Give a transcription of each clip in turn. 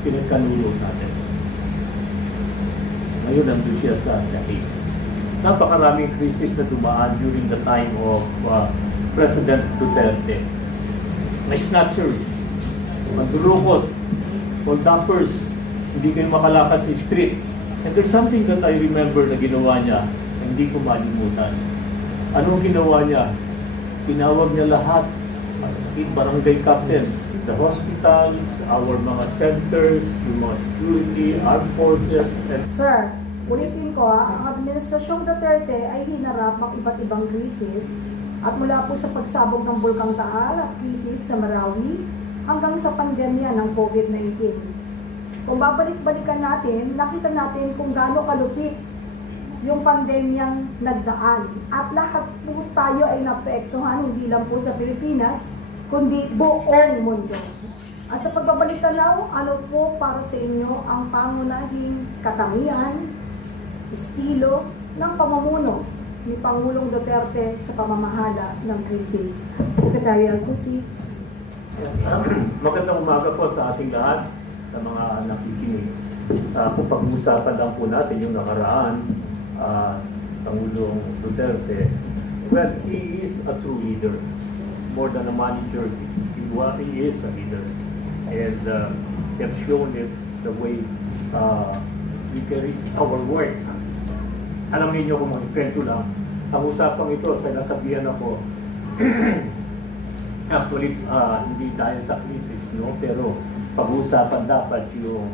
pinagkanulo natin. Ngayon nandun siya sa dahig. Napakaraming krisis na dumaan during the time of President Duterte. May snatchers, magdurukot, hold-uppers, hindi kayo makalakad sa streets. And there's something that I remember na ginawa niya na hindi ko malimutan. Anong ginawa niya? Tinawag niya lahat, barangay captains, the hospitals, our mga centers, yung mga security, armed forces, and Sir, ulitin ko ang Administrasyong Duterte ay hinarap ang iba't ibang krisis at mula po sa pagsabog ng Bulkang Taal at krisis sa Marawi hanggang sa pandemya ng COVID-19. Kung babalik-balikan natin, nakita natin kung gaano kalupit yung pandemyang nagdaan. At lahat po tayo ay naapektuhan, hindi lang po sa Pilipinas, kundi buong mundo. At sa pagbabalik tanaw, ano po para sa inyo ang pangunahing katangian, estilo ng pamumuno ni Pangulong Duterte sa pamamahala ng krisis? Secretary Alcusi. Magandang umaga po sa ating lahat, sa mga nakikinig. Sa pag-uusapan lang po natin yung nakaraan, Pangulong Duterte. Well, he is a true leader. More than a manager, he is a leader. And he has shown it the way we carry our work. Alam niyo kung mga kwento lang, ang usapang ito, sinasabihan ako, actually, hindi dahil sa crisis, no? Pero pag-uusapan dapat yung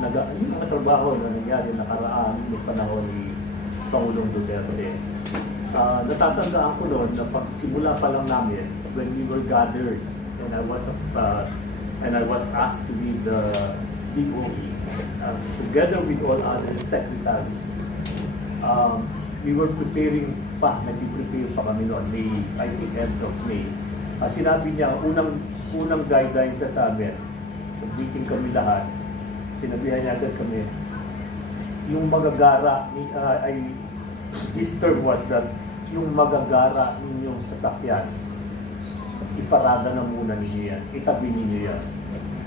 mga trabaho na nangyari nakaraan ng panahon ni Pangulong Duterte. Natatandaan ko noon na pagsimula pa lang namin, when we were gathered and I was asked to lead the DOE together with all other secretaries. We were preparing pa, nag-prepare pa kami noon, May, I think end of May. Sinabi niya, unang guidelines sa amin, meeting kami lahat, sinabihan niya agad kami, yung magagara, his term was that yung magagara ninyong sasakyan, iparada na muna ninyo yan, itabi ninyo yan.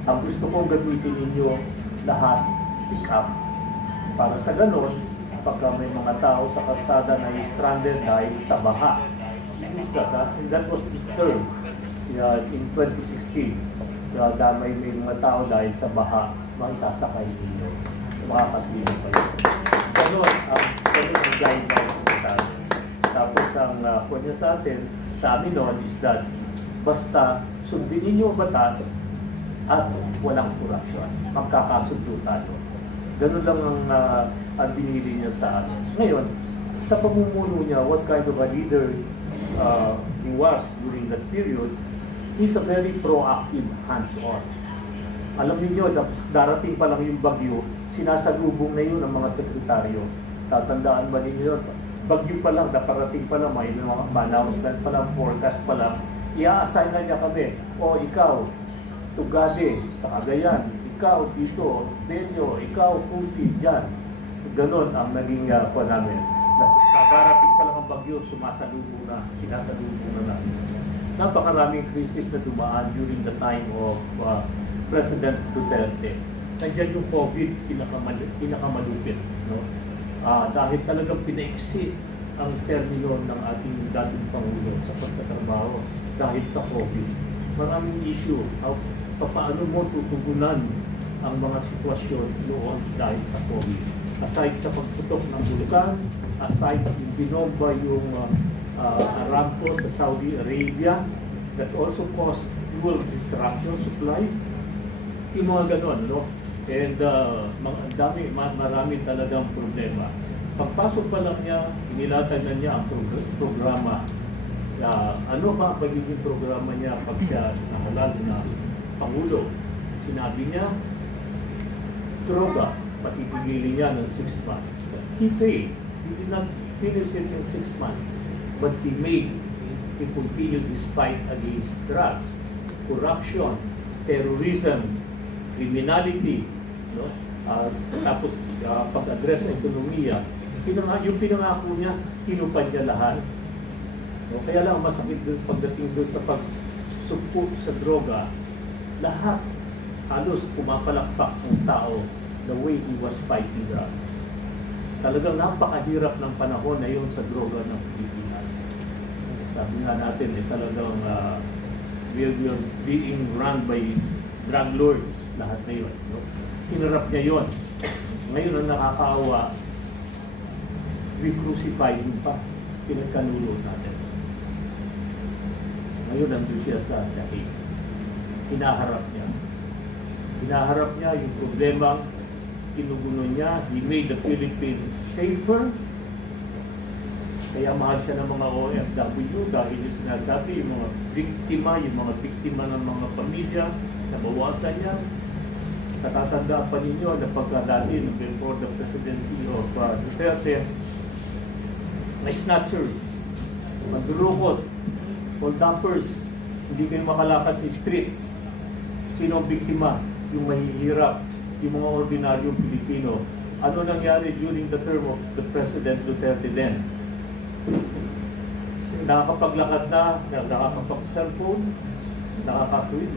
Ang gusto kong gamitin ninyo lahat, pick up. Para sa ganon, pagka may mga tao sa kalsada na stranded dahil sa baha. And that was his term in 2016. May mga tao dahil sa baha, maisasakay ninyo. Makakatulong kayo. Ganon ang guidelines sa atin. Tapos ang kunya sa atin, sa amin noon is that basta sundin ninyo ang batas at walang korupsyon. Magkakasundo tayo. Ganun lang ang binili niya sa atin. Ngayon, sa pamumuno niya, what kind of a leader he was during that period, he's a very proactive, hands-on. Alam niyo, darating pa lang yung bagyo, sinasalubong na yun ang mga sekretaryo. Tatandaan ba ninyo, bagyo pa lang, naparating pa lang, may mga announcement pa lang, forecast pa lang, i-assign na niya kami, o ikaw, Tugade, sa Cagayan, ikaw dito, Benyo, ikaw, Pusi, dyan. Ganon ang naging po namin. Nakarating pa lang ang bagyo, sumasalubong na, sinasalubong na namin. Napakaraming krisis na dumaan during the time of President Duterte. Nandiyan yung COVID, pinakamalupit. No? Dahil talagang pinaiksi ang termino ng ating dating Pangulo sa pagtatrabaho dahil sa COVID. Maraming issue. Paano mo tutugunan ang mga sitwasyon noon dahil sa COVID? Aside sa pagputok ng bulkan, aside yung binomba yung Aramco sa Saudi Arabia that also caused fuel disruption supply, yung mga ganon, no? And marami talagang problema. Pagpasok pa lang niya, inilatag na niya ang programa. Ano ba magiging programa niya pag siya nahalal na Pangulo? Sinabi niya, droga, patipigilin niya ng 6 months. But he failed. He did not finish it in 6 months. But he continued this fight against drugs, corruption, terrorism, criminality, no? Tapos pag-address sa ekonomiya, yung pinangako niya, tinupad niya lahat. No? Kaya lang masakit doon pagdating doon sa pagsugpo sa droga, lahat halos pumapalakpak ng tao the way he was fighting drugs. Talagang napakahirap ng panahon na yun sa droga ng Pilipinas. Sabi nga natin, talagang we're being run by drug lords, lahat na yun. No? Hinarap niya yun. Ngayon ang nakakaawa, we crucified him pa. Pinagkanulo natin. Ngayon nandun siya sa dahig. Hinaharap niya. Hinaharap niya yung problema, kinugulo niya. He made the Philippines safer. Kaya mahal siya ng mga OFW dahil yung sinasabi, yung mga biktima ng mga pamilya, nabawasan niya. Natatandaan pa ninyo na pagkadati before the presidency of Duterte, may snatchers, magdurukot, hold-uppers, hindi kayo makalakad sa streets. Sino ang biktima? Yung mahihirap, yung mga ordinaryong Pilipino. Ano nangyari during the term of the President Duterte then? Nakakapaglakad na, nakakapag-cellphone,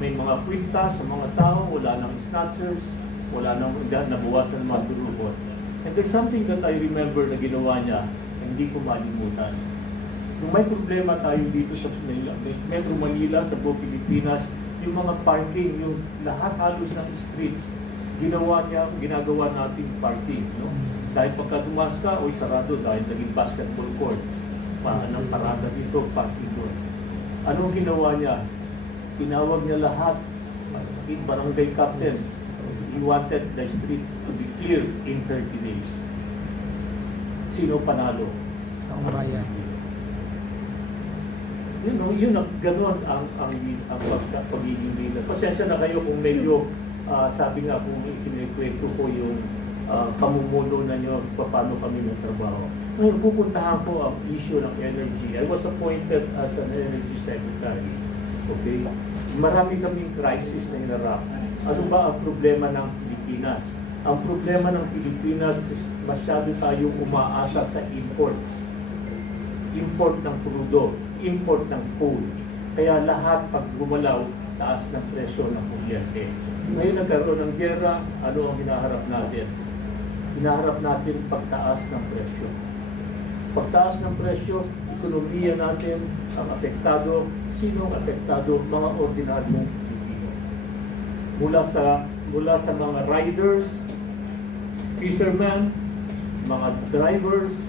may mga kwintas sa mga tao, wala nang snatchers, wala nang nabawasan ng mga durukot. And there's something that I remember na ginawa niya, hindi ko malimutan. Kung may problema tayo dito sa Metro Manila, sa buong Pilipinas, yung mga parking, yung lahat halos ng streets, ginagawa natin parking. No? Dahil pagka tumas ka, sarado dahil naging basketball court. Ng parada dito, parking doon. Anong ginawa niya? Tinawag niya lahat, barangay captains. He wanted the streets to be cleared in 30 days. Sino panalo? Ang bayan. Yun ang gano'n ang pagiging leader. Pasensya na kayo kung medyo, sabi nga kung ikinikwento ko yung pamumuno na nyo, paano kami nagtrabaho. Ngayon, pupuntahan ko ang issue ng energy. I was appointed as an energy secretary. Okay? Marami kaming crisis na hinarap. Ano ba ang problema ng Pilipinas? Ang problema ng Pilipinas is masyado tayong umaasa sa import. Import ng crudo, import ng coal. Kaya lahat pag gumalaw, taas ng presyo ng kuryente. Ngayon nagkaroon ng gera, ano ang hinaharap natin? Hinaharap natin pagtaas ng presyo. Pagtaas ng presyo, ekonomiya natin ang apektado. Sino ang apektado? Mga ordinaryong Pilipino. Mula sa mga riders, fishermen, mga drivers,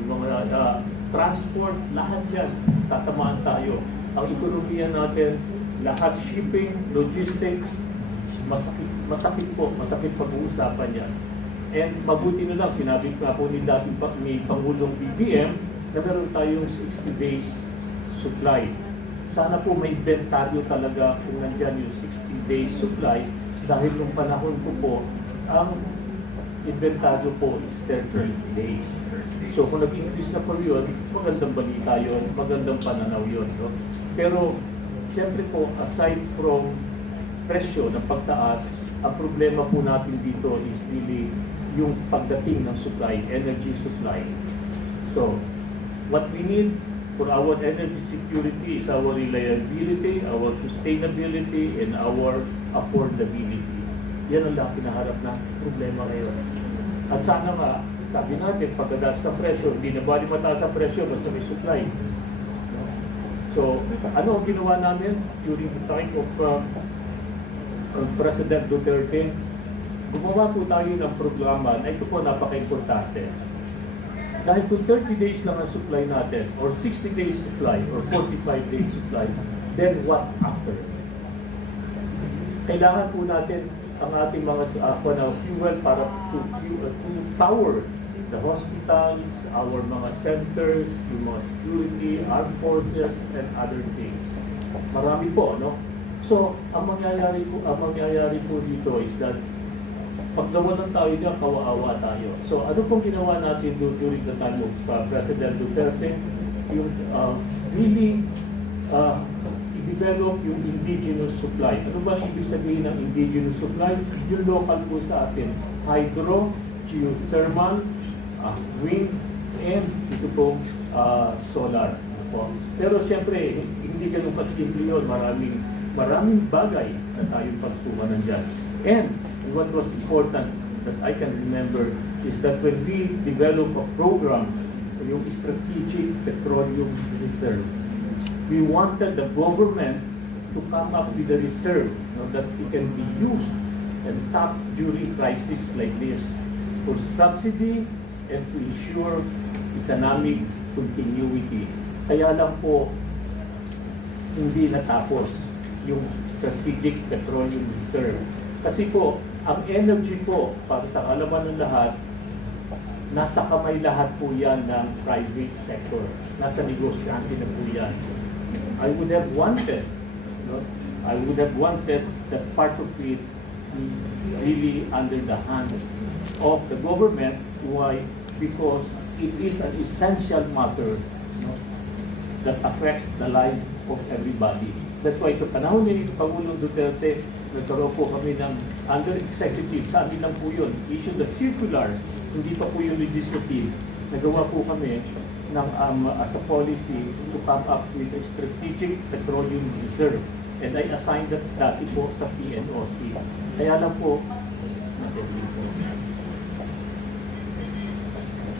yung mga transport, lahat yan, tatamaan tayo. Ang ekonomiya natin, lahat shipping, logistics, masakit pag-uusapan yan. And mabuti na lang, sinabi nga po ni Pangulong BBM na meron tayong 60 days supply. Sana po may inventaryo talaga kung nandyan yung 60 days supply dahil nung panahon ko po, ang inventaryo po is 30 days. So kung nag-increase na po yun, magandang balita yun, magandang pananaw yun. No? Pero siyempre po, aside from presyo ng pagtaas, ang problema po natin dito is really yung pagdating ng supply, energy supply. So, what we need for our energy security is our reliability, our sustainability, and our affordability. Yan ang lahat pinaharap na problema ngayon. At sana nga, sabi natin, pagkadating sa presyo, hindi na bali mataas ang presyo basta may supply. So, ano ang ginawa namin during the time of President Duterte? Gumawa po tayo ng programa na ito po napaka-importante. Dahil kung 30 days lang ang supply natin, or 60 days supply, or 45 days supply, then what after? Kailangan po natin ang ating mga fuel para to power the hospitals, our mga centers, yung mga security, armed forces, and other things. Marami po, no? So, ang mangyayari po dito is that pag nawalan tayo niya, kawawa tayo. So, ano pong ginawa natin during the time of President Duterte? Yung really i-develop yung indigenous supply. Ano ba ang ibig sabihin ng indigenous supply? Yung local po sa atin. Hydro, geothermal, wind, and ito pong solar. Pero siyempre, hindi ganun kasimple yun. Maraming bagay na tayong pagtuunan dyan. And what was important that I can remember is that when we develop a program, yung Strategic Petroleum Reserve, we wanted the government to come up with a reserve, that it can be used and tapped during crisis like this for subsidy and to ensure economic continuity. Kaya lang po, hindi natapos yung Strategic Petroleum Reserve. Kasi po, ang energy po, para sa kaalaman ng lahat, nasa kamay lahat po yan ng private sector. Nasa negosyante na po yan. I would have wanted, that part of it is really under the hands of the government. Why? Because it is an essential matter that affects the life of everybody. That's why sa panahon ni Pangulong Duterte, nagkaroon po kami ng under executive, sa amin lang po yun, issue the circular, hindi pa po yung legislative. Nagawa po kami ng as a policy to come up with a Strategic Petroleum Reserve. And I assigned that dati po sa PNOC. Kaya lang po,